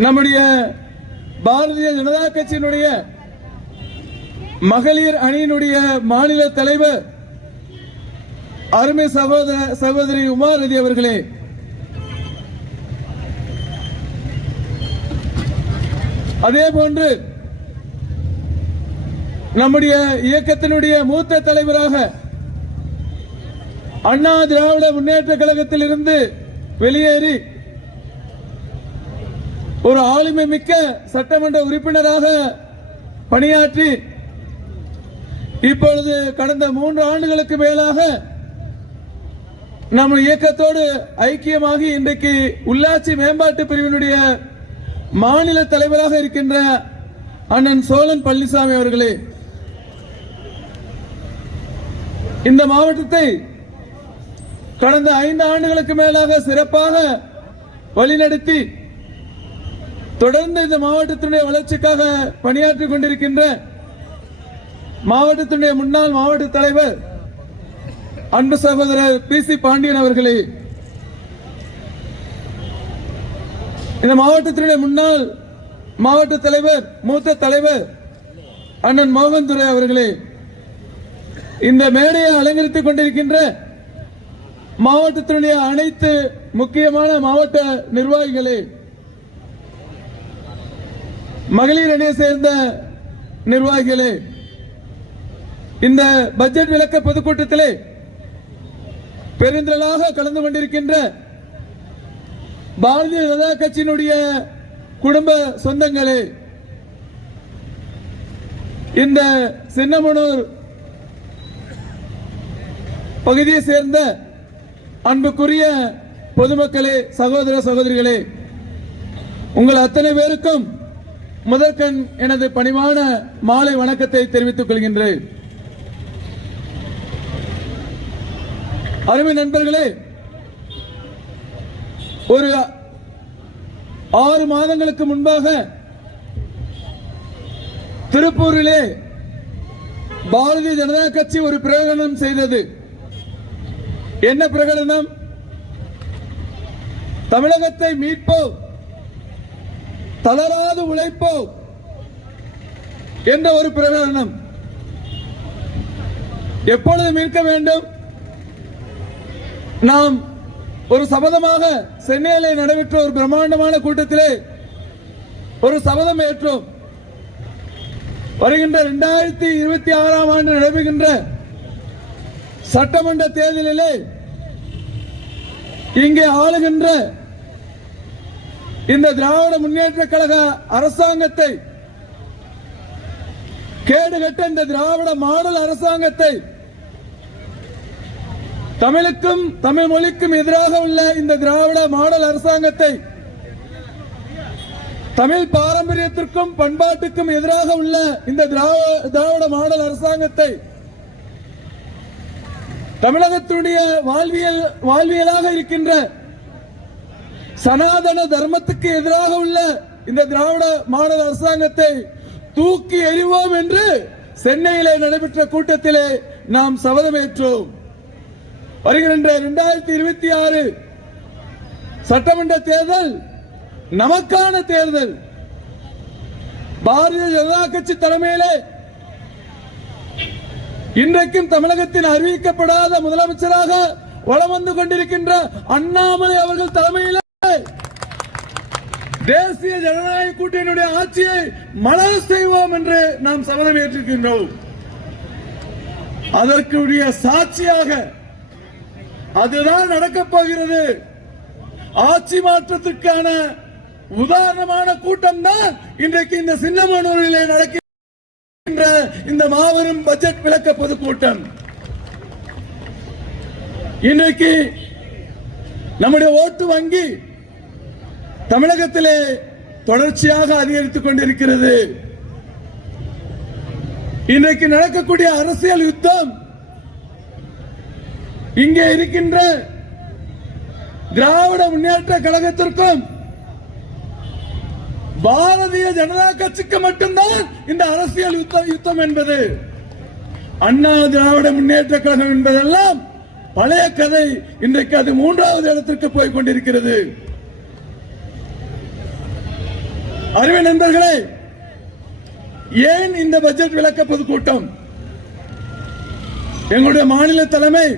நம்முடைய பாரதிய ஜனதா கட்சியினுடைய மகளிர் அணியினுடைய மாநில தலைவர் அருமை சகோதரி உமாரதி அவர்களே, அதே போன்று நம்முடைய இயக்கத்தினுடைய மூத்த தலைவராக அண்ணா திராவிட முன்னேற்ற கழகத்தில் இருந்து வெளியேறி ஒரு ஆளுமை மிக்க சட்டமன்ற உறுப்பினராக பணியாற்றி இப்பொழுது கடந்த 3 ஆண்டுகளுக்கு மேலாக நம்ம இயக்கத்தோடு ஐக்கியமாகி இன்றைக்கு உள்ளாட்சி மேம்பாட்டு பிரிவினுடைய மாநில தலைவராக இருக்கின்ற அண்ணன் சோழன் பழனிசாமி அவர்களே, இந்த மாவட்டத்தை கடந்த 5 ஆண்டுகளுக்கு மேலாக சிறப்பாக வழிநடத்தி தொடர்ந்து இந்த மாவட்டத்தினுடைய வளர்ச்சிக்காக பணியாற்றிக் கொண்டிருக்கின்ற மாவட்டத்தினுடைய முன்னாள் மாவட்ட தலைவர் அன்பு சகோதரர் PC பாண்டியன் அவர்களே, இந்த மாவட்டத்தினுடைய முன்னாள் மாவட்ட தலைவர் மூத்த தலைவர் அண்ணன் மோகன் துரை அவர்களே, இந்த மேடையை அலங்கரித்துக் கொண்டிருக்கின்ற மாவட்டத்தினுடைய அனைத்து முக்கியமான மாவட்ட நிர்வாகிகளே, மகளிர் அணியை சேர்ந்த நிர்வாகிகளே, இந்த பட்ஜெட் விளக்க பொதுக்கூட்டத்திலே பெருந்திரளாக கலந்து கொண்டிருக்கின்ற பாரதிய ஜனதா கட்சியினுடைய குடும்ப சொந்தங்களே, இந்த சின்னமனூர் பகுதியை சேர்ந்த அன்புக்குரிய பொதுமக்களே, சகோதர சகோதரிகளே, உங்கள் அத்தனை பேருக்கும் முதற்கண் எனது பணிவான மாலை வணக்கத்தை தெரிவித்துக் கொள்கின்றேன். அருமை நண்பர்களே, ஒரு 6 மாதங்களுக்கு முன்பாக திருப்பூரிலே பாரதிய ஜனதா கட்சி ஒரு பிரகடனம் செய்தது. என்ன பிரகடனம்? தமிழகத்தை மீட்போம், தளராது உழைப்போம் என்ற ஒரு பிரகடனம். எப்பொழுது மீட்க வேண்டும்? நாம் ஒரு சபதமாக சென்னையிலே நடைபெற்ற ஒரு பிரம்மாண்டமான கூட்டத்திலே ஒரு சபதம் ஏற்றோம். வருகின்ற 2026ஆம் ஆண்டு நடைபெறுகின்ற சட்டமன்ற தேர்தலிலே இங்கே ஆளுகின்ற இந்த திராவிட முன்னேற்ற கழக அரசாங்கத்தை, கேடுகட்ட இந்த திராவிட மாடல் அரசாங்கத்தை, தமிழுக்கும் தமிழ் மொழிக்கும் எதிராக உள்ள இந்த திராவிட மாடல் அரசாங்கத்தை, தமிழ் பாரம்பரியத்திற்கும் பண்பாட்டுக்கும் எதிராக உள்ள இந்த திராவிட மாடல் அரசாங்கத்தை, தமிழகத்துடைய வாழ்வியலாக இருக்கின்ற சனாதன தர்மத்துக்கு எதிராக உள்ள இந்த திராவிட மாடல் அரசாங்கத்தை தூக்கி எறிவோம் என்று சென்னையிலே நடைபெற்ற கூட்டத்திலே நாம் சபதமேற்றோம். வருகின்ற 2026 சட்டமன்ற தேர்தல் நமக்கான தேர்தல். பாரதிய ஜனதா கட்சி தலைமையிலே இன்றைக்கும் தமிழகத்தின் அறிவிக்கப்படாத முதலமைச்சராக வலம் வந்து கொண்டிருக்கின்ற அண்ணாமலை அவர்கள் தலைமையிலே தேசிய ஜனநாயக கூட்டணியுடைய ஆட்சியை மலர செய்வோம் என்று நாம் சபதம் ஏற்றிருக்கின்றோம். அதற்குரிய சாட்சியாக அதுதான் நடக்கப் போகிறது. ஆட்சி மாற்றத்திற்கான உதாரணமான கூட்டம் தான் இன்றைக்கு இந்த சின்னமனூரிலே நடக்கின்ற இந்த மாபெரும் பட்ஜெட் விளக்க பொதுக்கூட்டம். இன்றைக்கு நம்முடைய ஓட்டு வங்கி தமிழகத்திலே தொடர்ச்சியாக அதிகரித்துக் கொண்டிருக்கிறது. இன்றைக்கு நடக்கக்கூடிய அரசியல் யுத்தம் இங்கே இருக்கின்ற திராவிட முன்னேற்ற கழகத்திற்கும் பாரதிய ஜனதா கட்சிக்கு மட்டும்தான் இந்த அரசியல் யுத்தம் என்பது. அண்ணா திராவிட முன்னேற்ற கழகம் என்பதெல்லாம் பழைய கதை. இன்றைக்கு அது 3வது இடத்திற்கு போய் கொண்டிருக்கிறது. அருமை நண்பர்களே, ஏன் இந்த பட்ஜெட் விளக்க பொதுக்கூட்டம்? எங்களுடைய மாநில தலைமை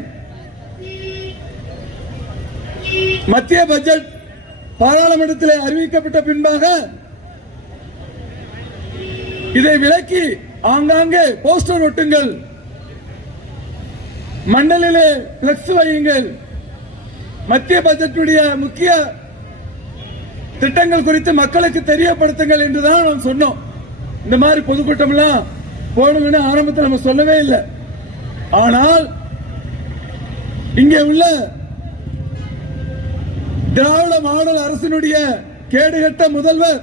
மத்திய பட்ஜெட் பாராளுமன்றத்தில் அறிவிக்கப்பட்ட பின்பாக இதை விலக்கி ஆங்காங்கே போஸ்டர் ஒட்டுங்கள், மண்டலிலே பிளக்ஸ் வையுங்கள், மத்திய பட்ஜெட்டுடைய முக்கிய திட்டங்கள் குறித்து மக்களுக்கு தெரியப்படுத்துங்கள் என்றுதான் நாம் சொன்னோம். இந்த மாதிரி பொதுக்கூட்டம் எல்லாம் போகணும்னு ஆரம்பத்தில் நம்ம சொல்லவே இல்லை. ஆனால் இங்கே உள்ள திராவிட மாடல் அரசினுடைய கேடுகட்ட முதல்வர்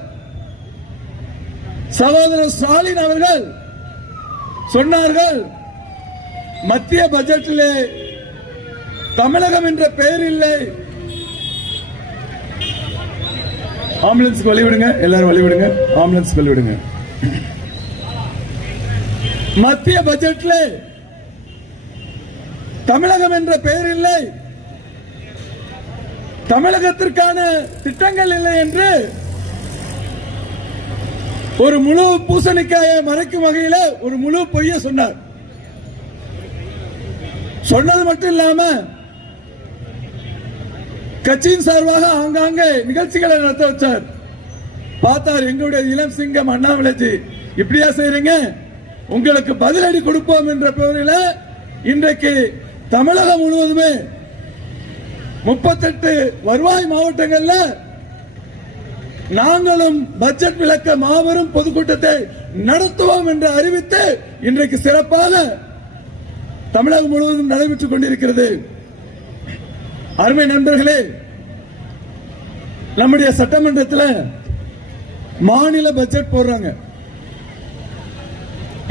சகோதரர் ஸ்டாலின் அவர்கள் சொன்னார்கள், மத்திய பட்ஜெட்டிலே தமிழகம் என்ற பெயர் இல்லை. ஆம்புலன்ஸ் வழிவிடுங்க, எல்லாரும் வழிவிடுங்க, ஆம்புலன்ஸ் வழிவிடுங்க. மத்திய பட்ஜெட்டிலே தமிழகம் என்ற பெயர் இல்லை, தமிழகத்திற்கான திட்டங்கள் இல்லை என்று ஒரு முழு பூசணிக்காயை மறைக்கும் வகையில் ஒரு முழு பொய்ய சொன்னார். சொன்னது மட்டும் இல்லாம கட்சியின் சார்பாக ஆங்காங்கே நிகழ்ச்சிகளை நடத்த வச்சார். பார்த்தார் எங்களுடைய இளம் சிங்கம் அண்ணாமலைஜி, இப்படியா செய்றீங்க, உங்களுக்கு பதிலடி கொடுப்போம் என்ற பெயரில் இன்றைக்கு தமிழகம் முழுவதுமே 38 வருவாய் மாவட்டங்கள்ல நாங்களும் பட்ஜெட் விளக்க மாபெரும் பொதுக்கூட்டத்தை நடத்துவோம் என்று அறிவித்து இன்றைக்கு சிறப்பாக தமிழகம் முழுவதும் நடைபெற்றுக் கொண்டிருக்கிறது. அருமை நண்பர்களே, நம்முடைய சட்டமன்றத்தில் மாநில பட்ஜெட் போடுறாங்க.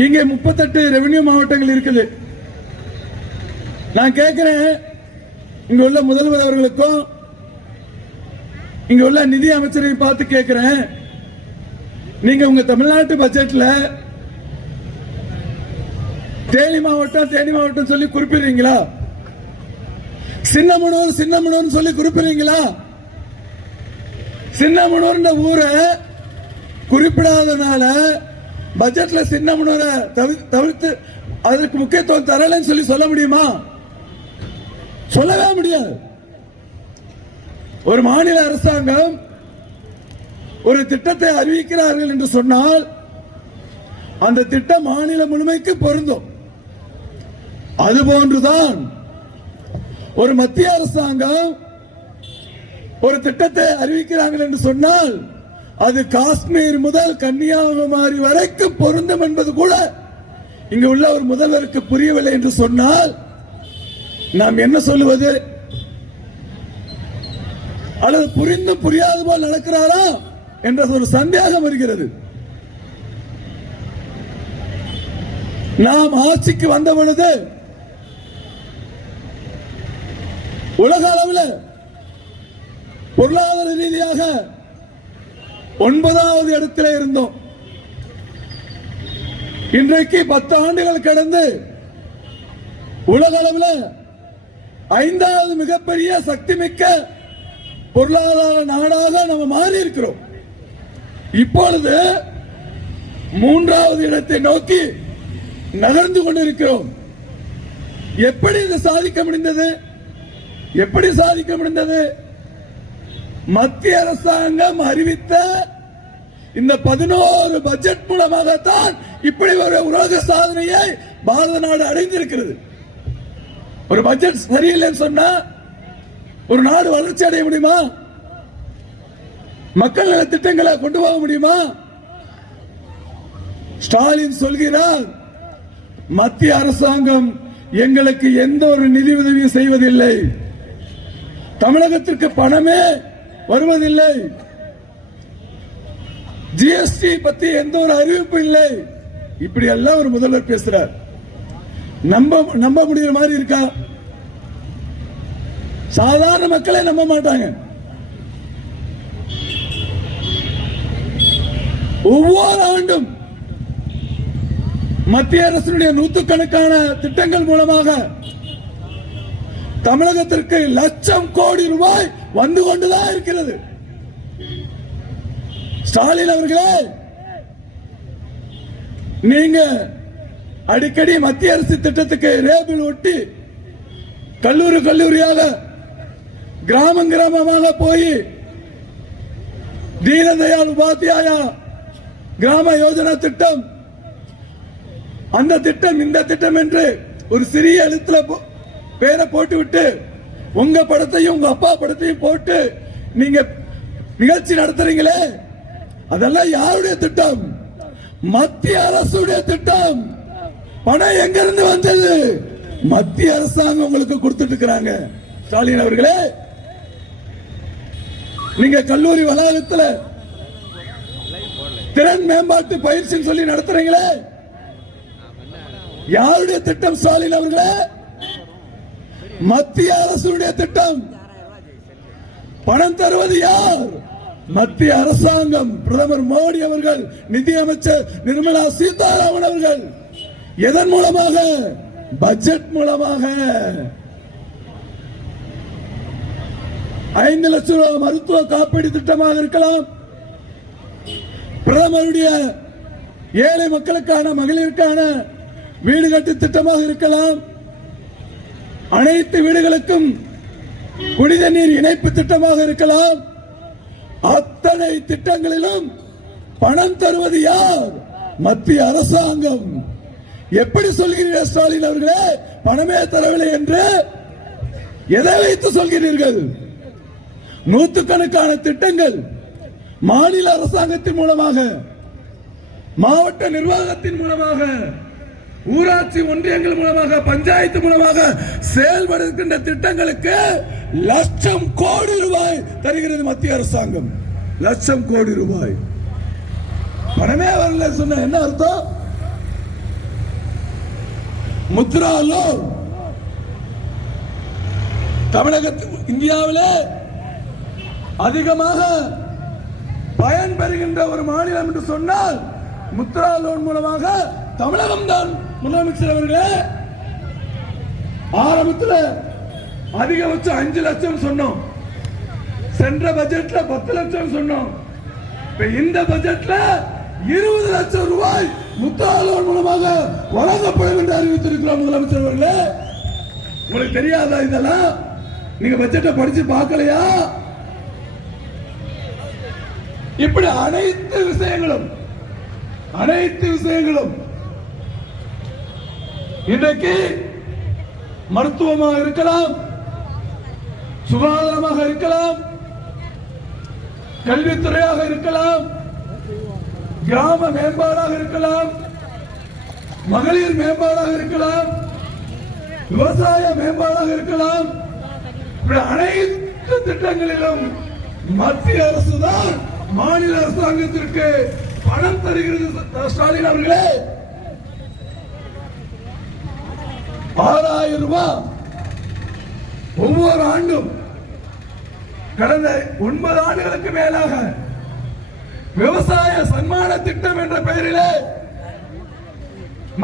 இங்கே 38 ரெவென்யூ மாவட்டங்கள் இருக்குது. நான் கேட்கிறேன், இங்க உள்ள முதல்வர் அவர்களுக்கும் இங்க உள்ள நிதி அமைச்சரை பார்த்து கேட்கிறேன், நீங்க உங்க தமிழ்நாட்டு பட்ஜெட்ல தேனி மாவட்டம் சொல்லி குறிப்பிடுறீங்களா? சின்னமனூர் சொல்லி குறிப்பிடுறீங்களா? சின்னமனூர் ஊரை குறிப்பிடாதனால பட்ஜெட்ல சின்னமனூரை தவிர்த்து அதற்கு முக்கியத்துவம் தரலன்னு சொல்லி சொல்ல முடியுமா? சொல்லவே முடியாது. ஒரு மாநில அரசாங்கம் ஒரு திட்டத்தை அறிவிக்கிறார்கள் என்று சொன்னால் அந்த திட்டம் மாநிலம் முழுமைக்கு பொருந்தும். அதுபோன்றுதான் ஒரு மத்திய அரசாங்கம் ஒரு திட்டத்தை அறிவிக்கிறார்கள் என்று சொன்னால் அது காஷ்மீர் முதல் கன்னியாகுமரி வரைக்கும் பொருந்தும் என்பது கூட இங்கு உள்ள ஒரு முதல்வருக்கு புரியவில்லை என்று சொன்னால் நாம் என்ன சொல்லுவது? அல்லது புரிந்து புரியாது போல் நடக்கிறாரா என்ற ஒரு சந்தேகம் வருகிறது. நாம் ஆட்சிக்கு வந்த பொழுது உலக அளவில் பொருளாதார ரீதியாக 9வது இடத்தில் இருந்தோம். இன்றைக்கு 10 ஆண்டுகள் கடந்து உலக அளவில் 5வது மிகப்பெரிய சக்தி மிக்க பொருளாதார நாடாக நம்ம மாறி இருக்கிறோம். இப்பொழுது 3வது இடத்தை நோக்கி நகர்ந்து கொண்டிருக்கிறோம். எப்படி இது சாதிக்க முடிந்தது? மத்திய அரசாங்கம் அறிவித்த இந்த 11 பட்ஜெட் மூலமாகத்தான் இப்படி ஒரு உலக சாதனையை பாரத நாடு அடைந்திருக்கிறது. ஒரு பட்ஜெட் சரியில்லைன்னு சொன்னா ஒரு நாடு வளர்ச்சி அடைய முடியுமா? மக்கள் நல திட்டங்களை கொண்டு போக முடியுமா? ஸ்டாலின் சொல்கிறார், மத்திய அரசாங்கம் எங்களுக்கு எந்த ஒரு நிதி உதவியும் செய்வதில்லை, தமிழகத்திற்கு பணமே வருவதில்லை, ஜிஎஸ்டி பத்தி எந்த ஒரு அறிவிப்பு இல்லை. இப்படி எல்லாம் ஒரு முதல்வர் பேசுறார். நம்ப முடிகிற மாதிரி இருக்கா? சாதாரண மக்களே நம்ப மாட்டாங்க. ஒவ்வொரு ஆண்டும் மத்திய அரசினுடைய நூற்றுக்கணக்கான திட்டங்கள் மூலமாக தமிழகத்திற்கு லட்சம் கோடி ரூபாய் வந்து கொண்டுதான் இருக்கிறது. ஸ்டாலின் அவர்களே, நீங்க அடிக்கடி மத்திய அரசு திட்டத்துக்கு ரேபிள் ஒட்டி கல்லூரியாக கிராமமாக போய் தீனதயாள் உபாத்தியாயா கிராம யோஜனா திட்டம், அந்த திட்டம் இந்த திட்டம் என்று ஒரு சிறிய எழுத்துல பேரை போட்டுவிட்டு உங்க படத்தையும் உங்க அப்பா படத்தையும் போட்டு நீங்க நிகழ்ச்சி நடத்துறீங்களே, அதெல்லாம் யாருடைய திட்டம்? மத்திய அரசுடைய திட்டம். பணம் எங்க இருந்து வந்தது? மத்திய அரசாங்கம் உங்களுக்கு கொடுத்துட்டு இருக்கிறாங்க. ஸ்டாலின் அவர்களே, நீங்க கல்லூரி வளாகத்தில் திறன் மேம்பாட்டு பயிற்சி சொல்லி நடத்துறீங்களே, யாருடைய திட்டம்? ஸ்டாலின் அவர்களே, மத்திய அரசுடைய திட்டம். பணம் தருவது யார்? மத்திய அரசாங்கம், பிரதமர் மோடி அவர்கள், நிதியமைச்சர் நிர்மலா சீதாராமன் அவர்கள். எதன் மூலமாக? பட்ஜெட் மூலமாக. 5 லட்சம் ரூபாய் மருத்துவ காப்பீடு திட்டமாக இருக்கலாம், பிரதமருடைய ஏழை மக்களுக்கான மகளிருக்கான வீடு கட்டி திட்டமாக இருக்கலாம், அனைத்து வீடுகளுக்கும் குடித நீர் இணைப்பு திட்டமாக இருக்கலாம். அத்தனை திட்டங்களிலும் பணம் தருவது யார்? மத்திய அரசாங்கம். எப்படி சொல்கிறீர்கள் ஸ்டாலின் அவர்களே பணமே தரவில்லை என்று? எதை வைத்து சொல்கிறீர்கள்? நூற்றுக்கணக்கான திட்டங்கள் மாநில அரசாங்கத்தின் மூலமாக, மாவட்ட நிர்வாகத்தின் மூலமாக, ஊராட்சி ஒன்றியங்கள் மூலமாக, பஞ்சாயத்து மூலமாக செயல்படுகின்ற திட்டங்களுக்கு லட்சம் கோடி ரூபாய் தருகிறது மத்திய அரசாங்கம். லட்சம் கோடி ரூபாய். பணமே வரல சொன்ன என்ன அர்த்தம்? முத்ரா லோன் தமிழகத்தில், இந்தியாவில் அதிகமாக பயன் பெறுகின்ற ஒரு மாநிலம் என்று சொன்னால் முத்ரா லோன் மூலமாக தமிழகம் தான். முதலமைச்சர் அவர்களே, ஆரம்பத்தில் அதிகபட்சம் 5 லட்சம் சொன்னோம், சென்ற பட்ஜெட்ல 10 லட்சம் சொன்னோம், இந்த பட்ஜெட்ல 20 லட்சம் ரூபாய் முத்ரா லோன் மூலமாக வழங்கப்படும் என்று அறிவித்திருக்கிறோம். முதலமைச்சர் அவர்களே, உங்களுக்கு தெரியாதா இதெல்லாம்? நீங்க பட்ஜெட்டை படிச்சு பார்க்கலையா? இப்படி அனைத்து விஷயங்களும் இன்றைக்கு மருத்துவமாக இருக்கலாம், சுகாதாரமாக இருக்கலாம், கல்வித்துறையாக இருக்கலாம், கிராம மேம்பாடாக இருக்கலாம், மகளிர் மேம்பாடாக இருக்கலாம், விவசாய மேம்பாடாக இருக்கலாம். அனைத்து திட்டங்களிலும் மத்திய அரசு தான் மாநில அரசாங்கத்திற்கு பணம் தருகிறது. ஸ்டாலின் அவர்களே, 6000 ரூபாய் ஒவ்வொரு ஆண்டும் கடந்த 9 ஆண்டுகளுக்கு மேலாக விவசாய சன்மான திட்டம் என்ற பெயரிலே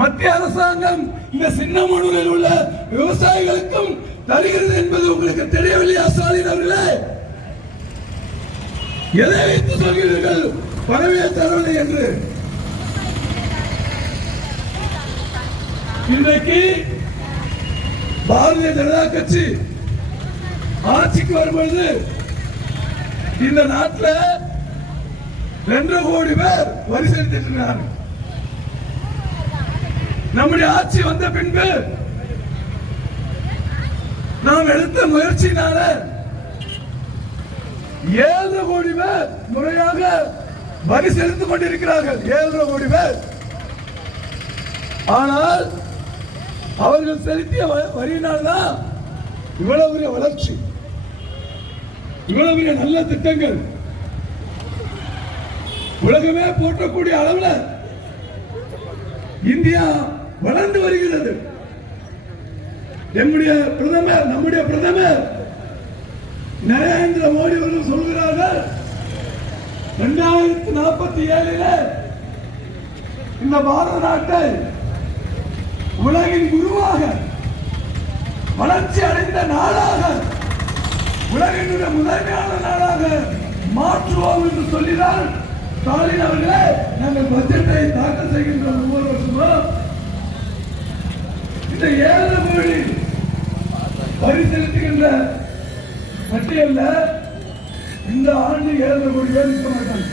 மத்திய அரசாங்கம் இந்த சின்னமனூரில் உள்ள விவசாயிகளுக்கும் தருகிறது என்பது உங்களுக்கு தெரியவில்லையா ஸ்டாலின் அவர்களே? எதை வைத்து சொல்கிறீர்கள் பணமே தரவில்லை என்று? இன்றைக்கு பாரதிய ஜனதா கட்சி ஆட்சிக்கு வரும்பொழுது இந்த நாட்டில் 2 கோடி பேர் வரி செலுத்திட்டு இருந்தாங்க. நம்முடைய ஆட்சி வந்த பின்பு நாம் எடுத்த முயற்சியினால 7 கோடி பேர் முறையாக வரி செலுத்திக் கொண்டிருக்கிறார்கள். 7 கோடி பேர். ஆனால் அவர்கள் செலுத்திய வரியினால்தான் இவ்வளவு பெரிய வளர்ச்சி, இவ்வளவு பெரிய நல்ல திட்டங்கள், உலகமே போற்றக்கூடிய அளவில் இந்தியா வளர்ந்து வருகிறது. நம்முடைய பிரதமர் நரேந்திர மோடி அவர்கள் சொல்கிறார்கள், 2047 இந்த பாரத நாட்டை உலகின் குருவாக, வளர்ச்சி அடைந்த நாடாக, உலகினுடைய முதன்மையான நாடாக மாற்றுவோம் என்று சொல்லினால் ஸ்டாலின் அவர்களே, நாங்கள் பட்ஜெட்டை தாக்கல் செய்கின்ற ஒவ்வொரு வருஷமும் இந்த 7 கோடி வரி செலுத்துகின்ற பட்டியல்ல இந்த ஆண்டு 7 கோடி பேர் இருக்க மாட்டாங்க.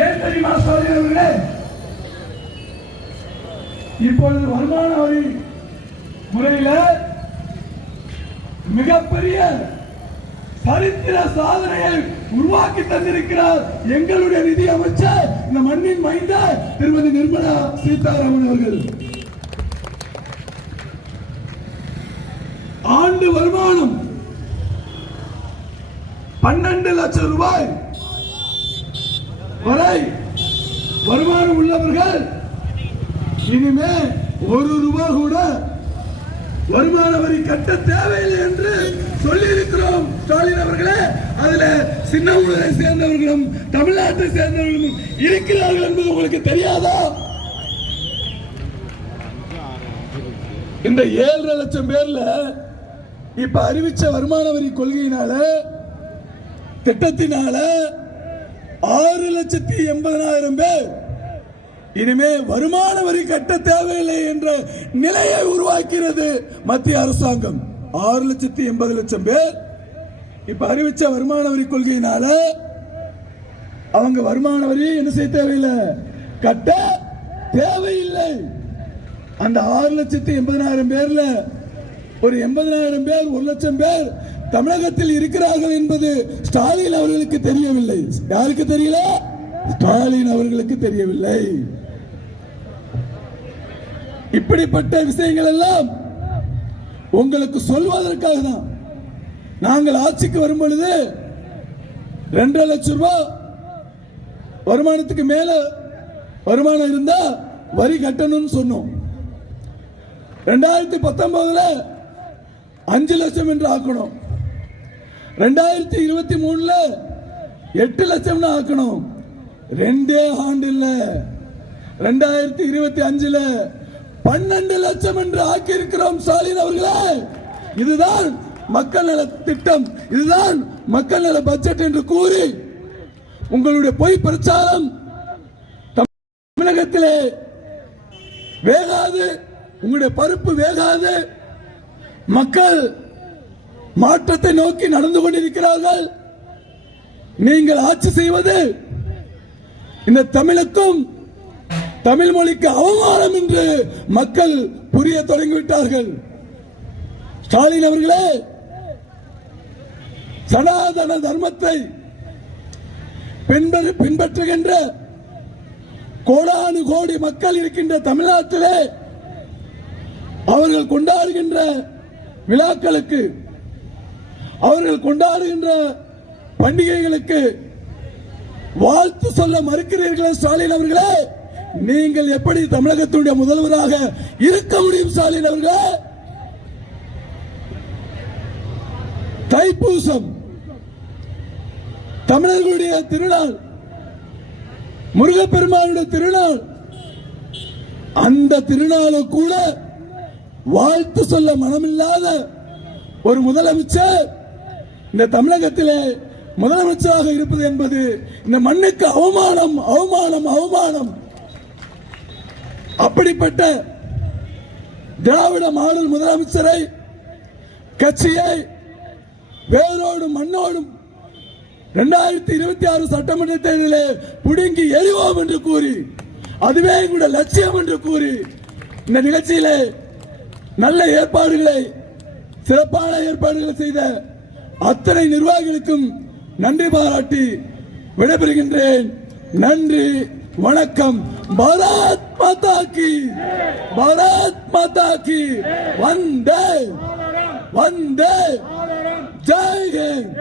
ஏன் தெரியுமா ஸ்டாலின் அவர்களே? இப்பொழுது வருமான வரி முறையில மிகப்பெரிய சரித்திர சாதனையை உருவாக்கி தந்திருக்கிறார் எங்களுடைய நிதி அமைச்சர், இந்த மண்ணின் மைந்த திருமதி நிர்மலா சீதாராமன் அவர்கள். ஆண்டு வருமானம் 12 லட்சம் ரூபாய் வரை வருமானம் உள்ளவர்கள் இனிமே 1 ரூபாய் கூட வருமான வரி கட்ட தேவையில்லை என்று சொல்லி இருக்கிறோம் ஸ்டாலின் அவர்களே. அதுல சின்னமூரை சேர்ந்தவர்களும் தமிழ்நாட்டை சேர்ந்தவர்களும் இருக்கிறார்கள் என்பது உங்களுக்கு தெரியாதா? இந்த 7.5 லட்சம் பேர்ல இப்ப அறிவிச்ச வருமான வரி கொள்கையினால திட்டத்தினால 6,80,000 பேர் இனிமே வருமான வரி கட்ட தேவையில்லை என்ற நிலையை உருவாக்கிறது மத்திய அரசாங்கம். 6,80,000 பேர் இப்ப அறிவிச்ச வருமான வரி கொள்கையினால அவங்க வருமான வரி என்ன செய்ய தேவையில்லை, கட்ட தேவையில்லை. அந்த 6,80,000 பேர்ல ஒரு 80,000 பேர் 1 லட்சம் பேர் தமிழகத்தில் இருக்கிறார்கள் என்பது ஸ்டாலின் அவர்களுக்கு தெரியவில்லை. யாருக்கு தெரியல? ஸ்டாலின் அவர்களுக்கு தெரியவில்லை. இப்படிப்பட்ட விஷயங்கள் எல்லாம் உங்களுக்கு சொல்வதற்காக தான் நாங்கள் ஆட்சிக்கு வரும் பொழுது 2 லட்சம் ரூபாய் வருமானத்துக்கு மேல வருமானம் இருந்தா வரி கட்டணும்னு சொன்னோம். 2019 5 லட்சம் என்று ஆக்கணும். 2023 8 லட்சம் ஆக்கணும். 2 ஆண்டு இல்ல, 2025 12 லட்சம் என்று ஆக்கி இருக்கிறோம் ஸ்டாலின் அவர்களே. இதுதான் மக்கள் நல திட்டம், இதுதான் மக்கள் நல பட்ஜெட் என்று கூறி உங்களுடைய பொய் பிரச்சாரம் தமிழகத்திலே வேகாது, உங்களுடைய பருப்பு வேகாது. மக்கள் மாற்றத்தை நோக்கி நடந்து கொண்டிருக்கிறார்கள். நீங்கள் ஆட்சி செய்வது இந்த தமிழுக்கும் தமிழ் மொழிக்கு அவமானம் என்று மக்கள் புரிய தொடங்கிவிட்டார்கள். ஸ்டாலின் அவர்களே, சனாதன தர்மத்தை பின்பற்றுகின்ற கோடானு கோடி மக்கள் இருக்கின்ற தமிழ்நாட்டிலே அவர்கள் கொண்டாடுகின்ற விழாக்களுக்கு, அவர்கள் கொண்டாடுகின்ற பண்டிகைகளுக்கு வாழ்த்து சொல்ல மறுக்கிறீர்களே ஸ்டாலின் அவர்களே. நீங்கள் எப்படி தமிழகத்துடைய முதல்வராக இருக்க முடியும் ஸ்டாலின் அவர்களே? தைப்பூசம் தமிழர்களுடைய திருநாள், முருகப்பெருமானுடைய திருநாள். அந்த திருநாளை கூட வாழ்த்து சொல்ல மனமில்லாத ஒரு முதலமைச்சர் இந்த தமிழகத்திலே முதலமைச்சராக இருப்பது என்பது இந்த மண்ணுக்கு அவமானம், அவமானம், அவமானம். அப்படிப்பட்ட திராவிட மாடல் முதலமைச்சரை, கட்சியை வேரோடும் மண்ணோடும் 2026 சட்டமன்ற தேர்தலில் புடுங்கி எறிவோம் என்று கூறி, அதுவே எங்களுடைய லட்சியம் என்று கூறி இந்த நிகழ்ச்சியிலே நல்ல ஏற்பாடுகளை, சிறப்பான ஏற்பாடுகளை செய்த அத்தனை நிர்வாகிகளுக்கும் நன்றி பாராட்டி விடைபெறுகின்றேன். நன்றி, வணக்கம். பாரத் மாதா கி, பாரத் மாதா கி. வந்தே வந்தே, ஜெய் ஹிந்த்.